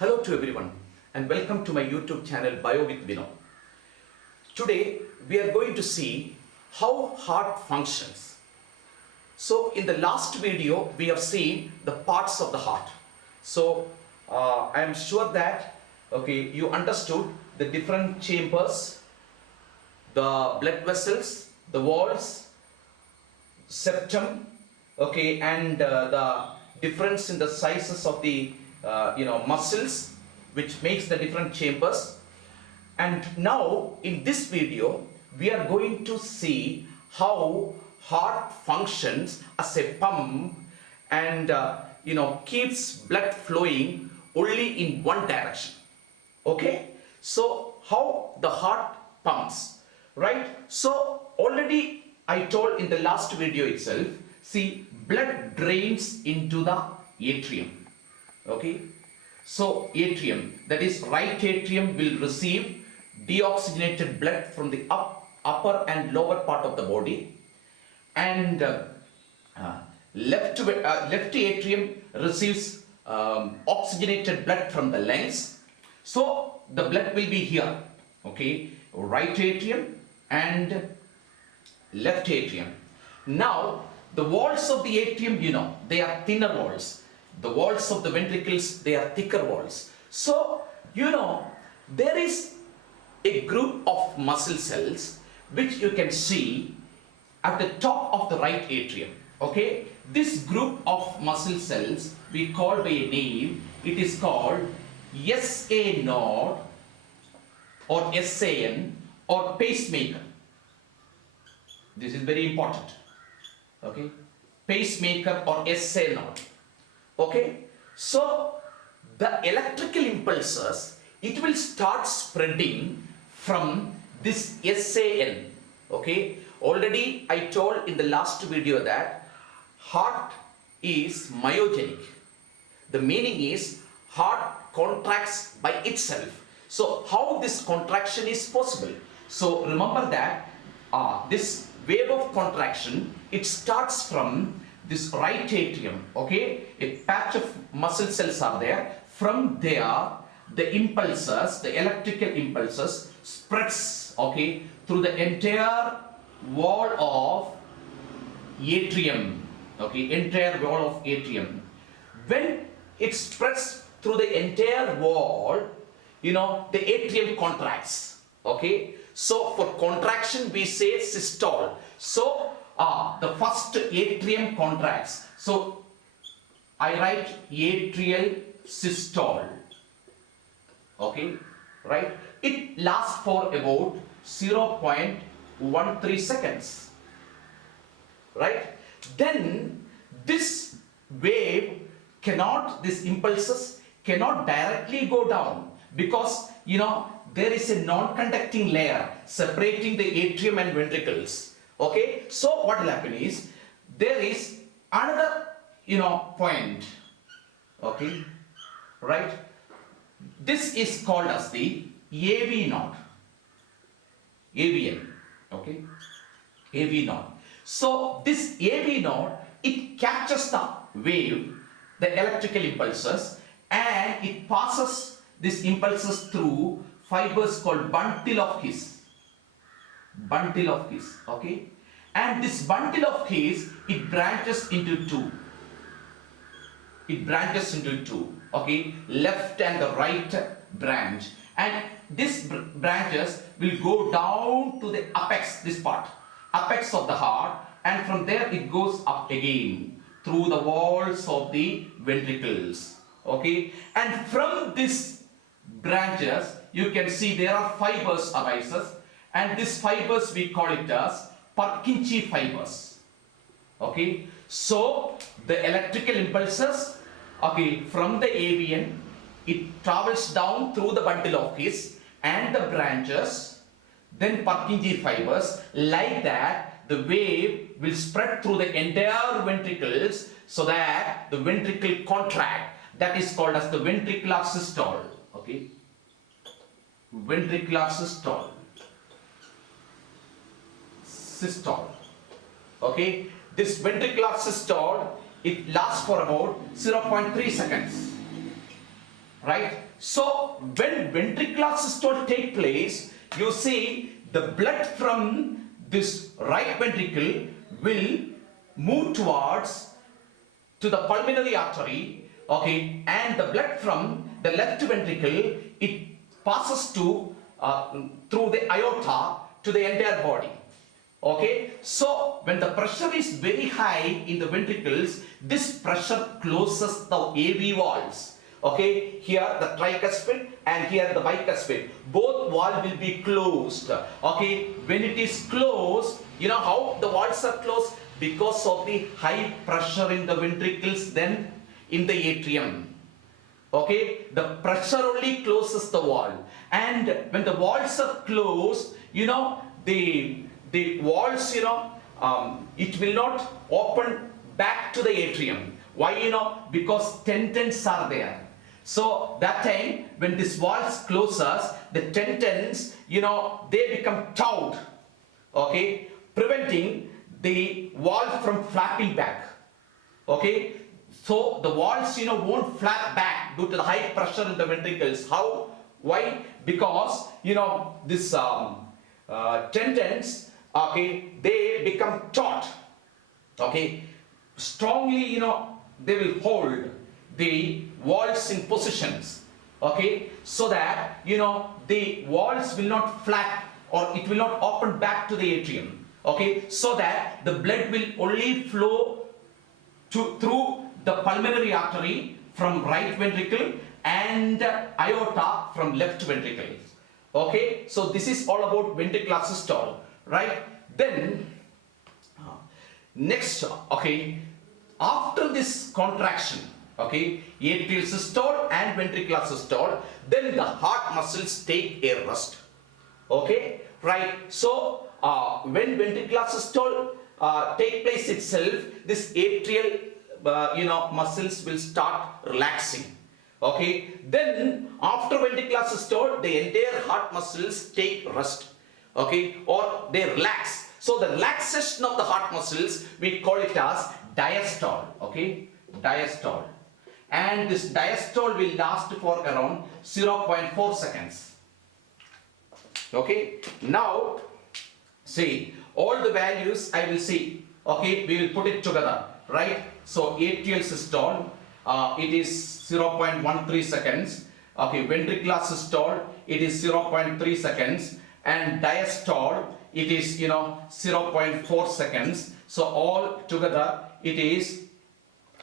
Hello to everyone and welcome to my YouTube channel Bio with Vinod. Today we are going to see how heart functions. So in the last video we have seen the parts of the heart. So I am sure that you understood the different chambers, the blood vessels, the walls, septum, and the difference in the sizes of the muscles which makes the different chambers. And now in this video we are going to see how heart functions as a pump and keeps blood flowing only in one direction. Okay, so how the heart pumps, right? So already I told in the last video itself, see, blood drains into the atrium. Okay, so atrium, that is right atrium, will receive deoxygenated blood from the upper and lower part of the body, and left atrium receives oxygenated blood from the lungs. So the blood will be here, okay, right atrium and left atrium. Now the walls of the atrium, they are thinner walls. The walls of the ventricles, they are thicker walls. So there is a group of muscle cells which you can see at the top of the right atrium. Okay, this group of muscle cells we call by a name. It is called SA node or SAN or pacemaker. This is very important. Okay, pacemaker or SA node. Okay, so the electrical impulses, it will start spreading from this SAN. Okay, already I told in the last video that heart is myogenic. The meaning is heart contracts by itself. So how this contraction is possible? So remember that this wave of contraction, it starts from this right atrium. Okay, a patch of muscle cells are there. From there the impulses, the electrical impulses spreads, okay, through the entire wall of atrium. Okay, entire wall of atrium. When it spreads through the entire wall, the atrium contracts. Okay, so for contraction we say systole. So the first atrium contracts. So I write atrial systole. Okay, right? It lasts for about 0.13 seconds. Right? Then this wave these impulses cannot directly go down because there is a non-conducting layer separating the atrium and ventricles. Okay, so what will happen is there is another point. Okay, right? This is called as the AV node. AVN. Okay, AV node. So this AV node, it captures the wave, the electrical impulses, and it passes these impulses through fibers called bundle of His. Bundle of His. Okay, and this bundle of His, it branches into two. It branches into two. Okay, left and the right branch, and this branches will go down to the apex, this part, apex of the heart, and from there it goes up again through the walls of the ventricles. Okay, and from this branches you can see there are fibers arises, and these fibers we call it as Purkinje fibers. Okay, so the electrical impulses, okay, from the AVN, it travels down through the bundle of His and the branches, then Purkinje fibers. Like that, the wave will spread through the entire ventricles so that the ventricle contract. That is called as the ventricular systole. Okay, ventricular systole. Systole. Okay, this ventricular systole, it lasts for about 0.3 seconds. right? So when ventricular systole take place, you see the blood from this right ventricle will move towards to the pulmonary artery, okay, and the blood from the left ventricle, it passes to through the aorta to the entire body. Okay, so when the pressure is very high in the ventricles, this pressure closes the AV valves. Okay, here the tricuspid and here the bicuspid, both valves will be closed. Okay, when it is closed, you know how the valves are closed? Because of the high pressure in the ventricles, then in the atrium. Okay, the pressure only closes the valve, and when the valves are closed, you know, the valves, you know, it will not open back to the atrium. Why? You know, because tendons are there. So that time when this valve closes, the tendons, you know, they become taut, okay, preventing the valve from flapping back. Okay, so the valves, you know, won't flap back due to the high pressure in the ventricles. How? Why? Because, you know, this tendons, okay, they become taut, okay, strongly, you know, they will hold the valves in positions, okay, so that, you know, the valves will not flap or it will not open back to the atrium, okay, so that the blood will only flow through the pulmonary artery from right ventricle and aorta from left ventricle. Okay, so this is all about ventricular systole, right? Then next, okay, after this contraction, okay, atrial systole and ventricular systole, then the heart muscles take a rest. Okay, right? So when ventricular systole take place itself, this atrial you know, muscles will start relaxing. Okay, then after ventricular systole, the entire heart muscles take rest, okay, or they relax. So the relaxation of the heart muscles, we call it as diastole, okay, diastole, and this diastole will last for around 0.4 seconds. Okay, now see all the values I will see, okay, we will put it together, right? So atrial systole, it is 0.13 seconds, okay, ventricular systole, it is 0.3 seconds, and diastole, it is, you know, 0.4 seconds. So all together it is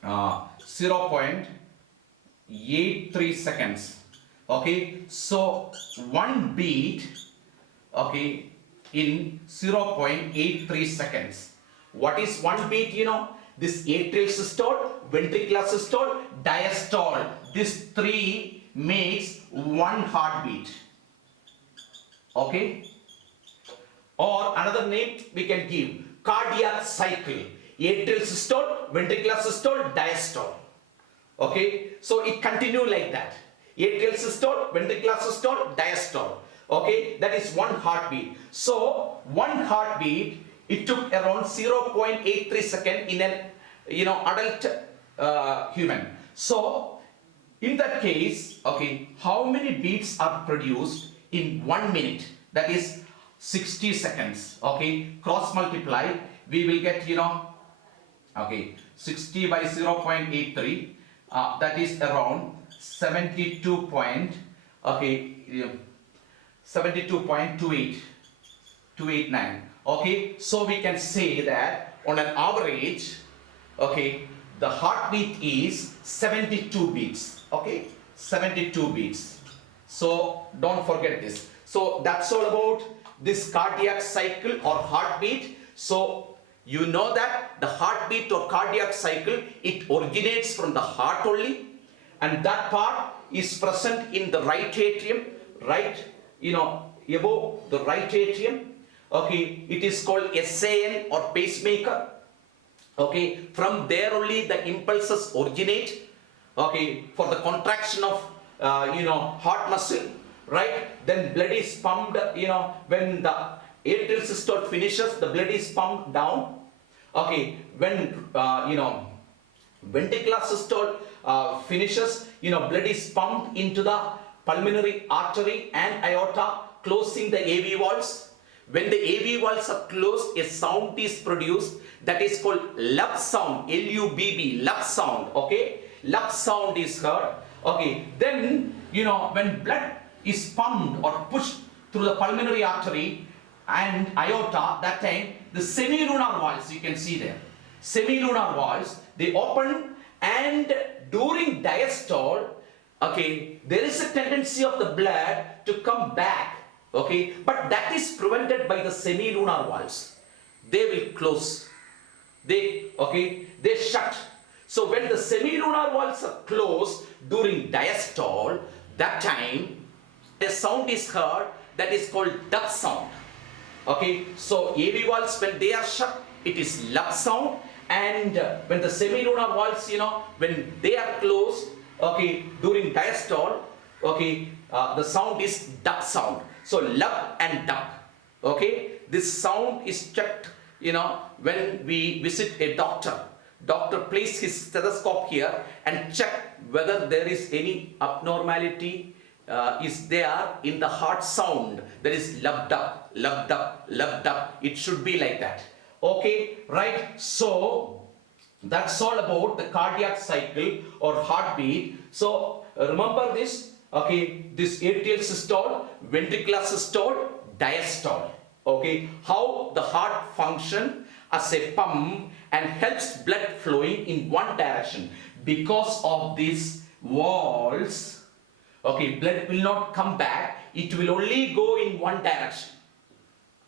0.83 seconds. Okay, so one beat, okay, in 0.83 seconds. What is one beat? You know, this atrial systole, ventricular systole, diastole, these three makes one heartbeat. Okay, or another name we can give, cardiac cycle, atrial systole, ventricular systole, diastole. Okay, so it continue like that, atrial systole, ventricular systole, diastole. Okay, that is one heartbeat. So one heartbeat, it took around 0.83 second in an, you know, adult human. So in that case, okay, how many beats are produced in 1 minute? That is 60 seconds. Okay, cross multiply, we will get, you know, okay, 60 by 0.83, that is around 72 point, okay, 72.289. Okay, so we can say that on an average, okay, the heartbeat is 72 beats. Okay, 72 beats. So don't forget this. So that's all about this cardiac cycle or heartbeat. So you know that the heartbeat or cardiac cycle, it originates from the heart only, and that part is present in the right atrium, right, you know, above the right atrium. Okay, it is called SAN or pacemaker. Okay, from there only the impulses originate, okay, for the contraction of you know, heart muscle, right? Then blood is pumped, you know, when the atrial systole finishes, the blood is pumped down. Okay, when you know, Ventricular systole finishes, blood is pumped into the pulmonary artery and aorta, closing the AV valves. When the AV valves are closed, a sound is produced that is called lub sound, L-U-B-B, lub sound, okay? Lub sound is heard, okay? Then, when blood is pumped or pushed through the pulmonary artery and aorta, that time the semilunar valves, you can see there, semilunar valves, they open, and during diastole, okay, there is a tendency of the blood to come back, okay, but that is prevented by the semilunar valves. They will close, they shut. So when the semilunar valves are closed during diastole, that time a sound is heard that is called duck sound. Okay, so AV valves, when they are shut, it is lub sound, and when the semilunar valves, when they are closed, okay, during diastole, okay, the sound is duck sound. So lub and duck, okay, this sound is checked, when we visit a doctor. Doctor place his stethoscope here and check whether there is any abnormality is there in the heart sound. That is lub duck, lub duck, lub duck. It should be like that. Okay, right? So that's all about the cardiac cycle or heartbeat. So remember this. Okay, this atrial systole, ventricular systole, diastole. Okay, how the heart function as a pump and helps blood flowing in one direction. Because of these valves, okay, blood will not come back, it will only go in one direction.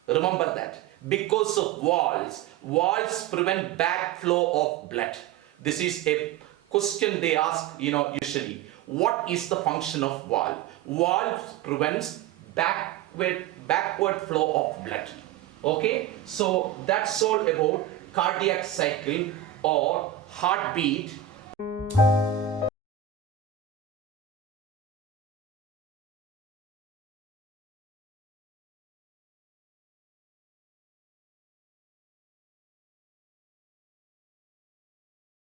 Remember that. Because of valves prevent backflow of blood. This is a question they ask, usually. What is the function of valve? Valve prevents backward flow of blood. Okay, so that's all about cardiac cycle or heartbeat.